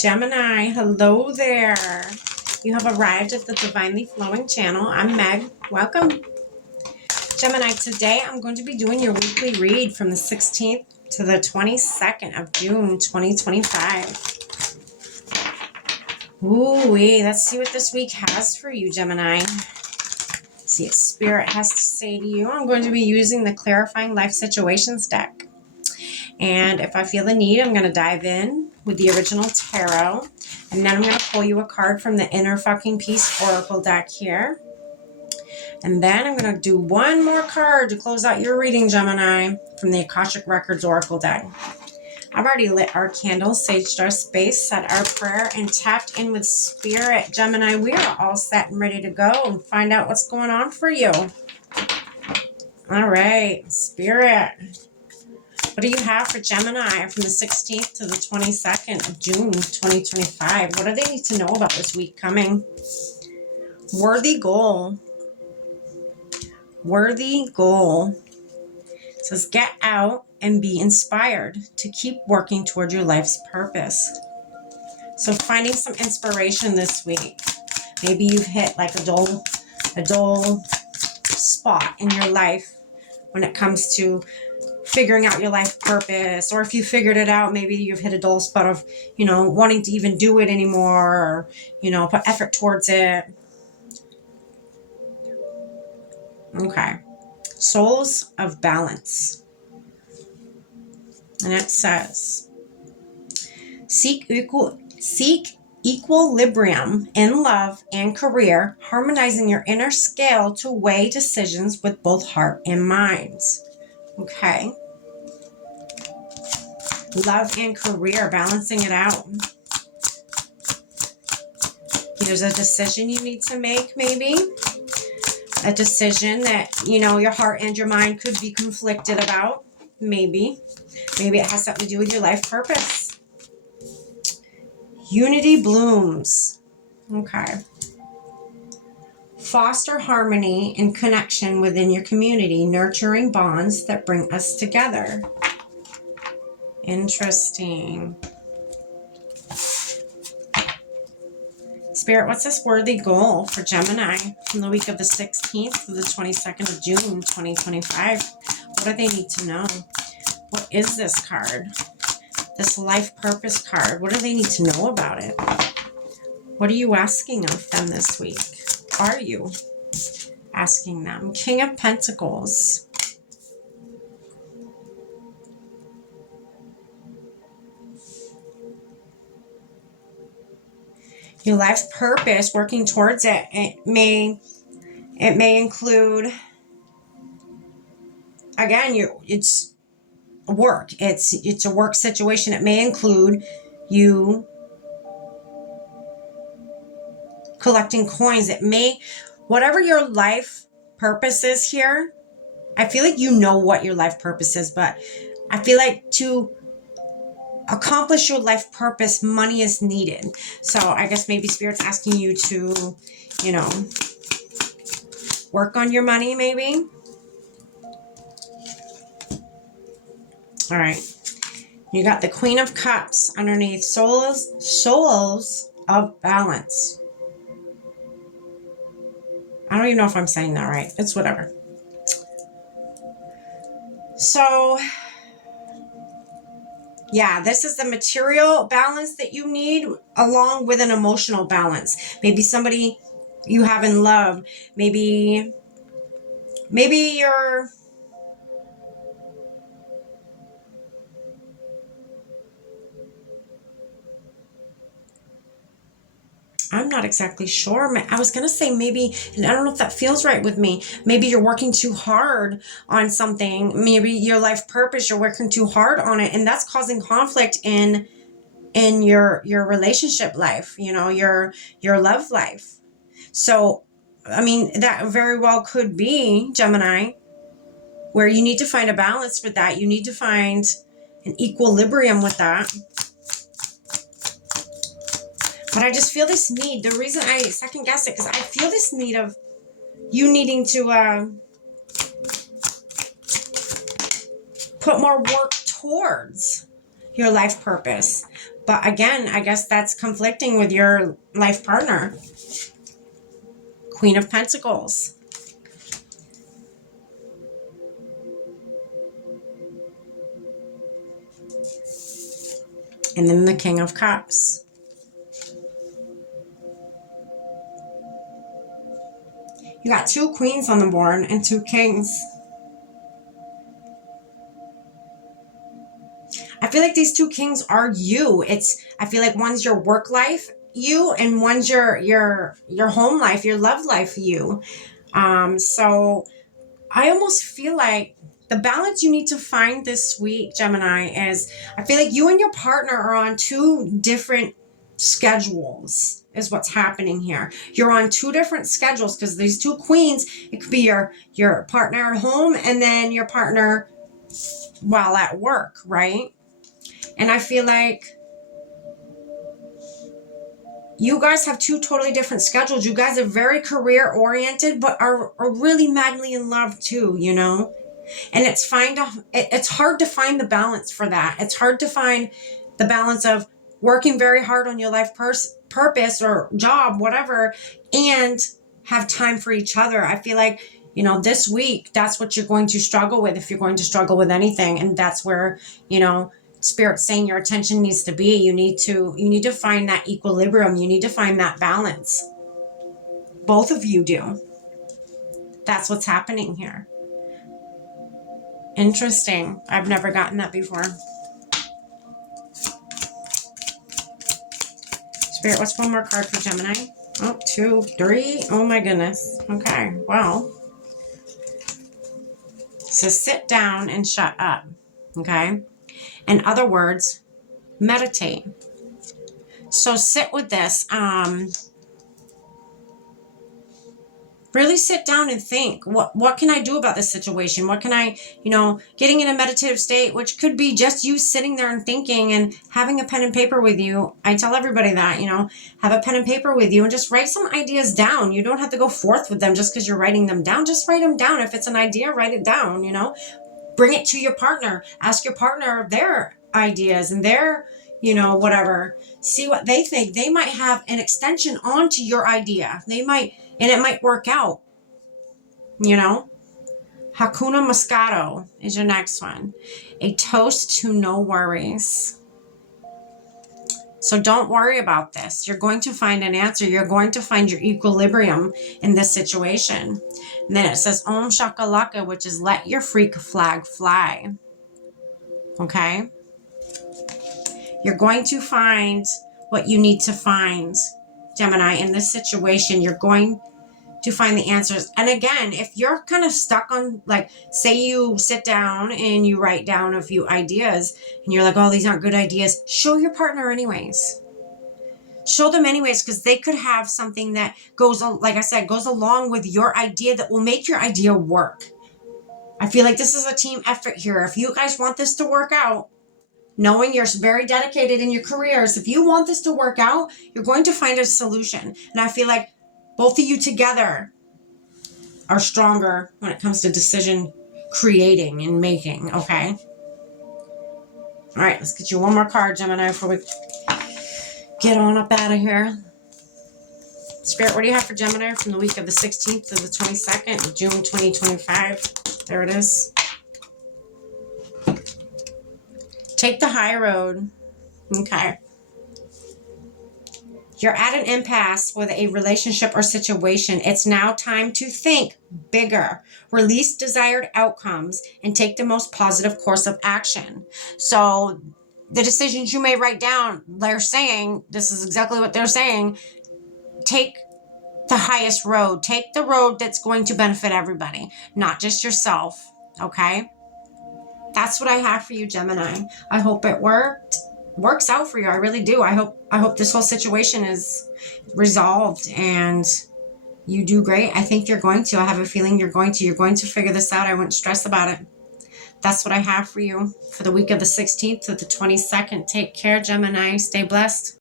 Gemini, hello there. You have arrived at the Divinely Flowing channel. I'm Meg. Welcome. Gemini, today I'm going to be doing your weekly read from the 16th to the 22nd of June, 2025. Ooh-wee, let's see what this week has for you, Gemini. See what Spirit has to say to you. I'm going to be using the Clarifying Life Situations deck. And if I feel the need, I'm going to dive in with the original tarot. And then I'm going to pull you a card from the Inner Fucking Peace Oracle deck here. And then I'm going to do one more card to close out your reading, Gemini, from the Akashic Records Oracle deck. I've already lit our candles, saged our space, said our prayer, and tapped in with Spirit. Gemini, we are all set and ready to go and find out what's going on for you. All right, Spirit. What do you have for Gemini from the 16th to the 22nd of June, 2025? What do they need to know about this week coming? Worthy goal. Worthy goal. It says, get out and be inspired to keep working toward your life's purpose. So finding some inspiration this week. Maybe you've hit like a dull spot in your life when it comes to figuring out your life purpose, or if you figured it out, maybe you've hit a dull spot of, wanting to even do it anymore, or, put effort towards it. Okay. Souls of balance. And it says, seek equilibrium in love and career, harmonizing your inner scale to weigh decisions with both heart and mind. Okay. Love and career, balancing it out. There's a decision you need to make, maybe. A decision that, your heart and your mind could be conflicted about. Maybe. Maybe it has something to do with your life purpose. Unity blooms. Okay. Foster harmony and connection within your community, nurturing bonds that bring us together. Interesting. Spirit, what's this worthy goal for Gemini from the week of the 16th to the 22nd of June, 2025? What do they need to know? What is this card? This life purpose card. What do they need to know about it? What are you asking of them this week? Are you asking them? King of Pentacles. Your life's purpose, working towards it. It may include, again, it's work. It's a work situation. It may include you collecting coins. It may, whatever your life purpose is here, I feel like you know what your life purpose is, but I feel like to accomplish your life purpose, money is needed. So I guess maybe Spirit's asking you to, work on your money, maybe. All right. You got the Queen of Cups underneath. Souls of balance. I don't even know if I'm saying that right. It's whatever. So, yeah, this is the material balance that you need along with an emotional balance. Maybe somebody you have in love. Maybe you're... I'm not exactly sure. I was going to say maybe, and I don't know if that feels right with me. Maybe you're working too hard on something. Maybe your life purpose, you're working too hard on it, and that's causing conflict in your relationship life, your love life. So, I mean, that very well could be, Gemini, where you need to find a balance with that. You need to find an equilibrium with that. But I just feel this need. The reason I second guess it, because I feel this need of you needing to put more work towards your life purpose. But again, I guess that's conflicting with your life partner. Queen of Pentacles. And then the King of Cups. You got 2 queens on the board and 2 kings. I feel like these 2 kings are you. I feel like one's your work life you, and one's your home life, your love life you. So I almost feel like the balance you need to find this week, Gemini, is I feel like you and your partner are on 2 different schedules is what's happening here. You're on 2 different schedules because these 2 queens, it could be your partner at home and then your partner while at work, right? And I feel like you guys have 2 totally different schedules. You guys are very career oriented, but are really madly in love too, you know? And it's hard to find the balance for that. It's hard to find the balance of working very hard on your life purpose or job, whatever, and have time for each other. I feel like, you know, this week, that's what you're going to struggle with if you're going to struggle with anything. And that's where, you know, Spirit's saying your attention needs to be. You need to find that equilibrium. You need to find that balance. Both of you do. That's what's happening here. Interesting. I've never gotten that before. Spirit, what's one more card for Gemini? Oh, 2, 3. Oh my goodness. Okay. Well. So sit down and shut up. Okay. In other words, meditate. So sit with this. Really sit down and think, what can I do about this situation? What can I, you know, getting in a meditative state, which could be just you sitting there and thinking and having a pen and paper with you. I tell everybody that, you know, have a pen and paper with you and just write some ideas down. You don't have to go forth with them just because you're writing them down. Just write them down. If it's an idea, write it down, you know. Bring it to your partner. Ask your partner their ideas and their, you know, whatever. See what they think. They might have an extension onto your idea. They might, and it might work out, you know. Hakuna Matata is your next one. A toast to no worries. So don't worry about this. You're going to find an answer. You're going to find your equilibrium in this situation. And then it says Om Shakalaka, which is let your freak flag fly. Okay? You're going to find what you need to find, Gemini, in this situation. You're going to find the answers. And again, if you're kind of stuck on, like, say you sit down and you write down a few ideas and you're like, oh, these aren't good ideas. Show your partner anyways. Show them anyways, because they could have something that goes, like I said, goes along with your idea that will make your idea work. I feel like this is a team effort here. If you guys want this to work out, knowing you're very dedicated in your careers, if you want this to work out, you're going to find a solution. And I feel like both of you together are stronger when it comes to decision creating and making, okay? All right, let's get you one more card, Gemini, before we get on up out of here. Spirit, what do you have for Gemini from the week of the 16th to the 22nd of June 2025? There it is. Take the high road. Okay. You're at an impasse with a relationship or situation. It's now time to think bigger, release desired outcomes, and take the most positive course of action. So the decisions you may write down, they're saying, this is exactly what they're saying, take the highest road. Take the road that's going to benefit everybody, not just yourself, okay? That's what I have for you, Gemini. I hope it works out for you. I really do. I hope this whole situation is resolved and you do great. I think you're going to. I have a feeling you're going to figure this out. I wouldn't stress about it. That's what I have for you for the week of the 16th to the 22nd. Take care, Gemini. Stay blessed.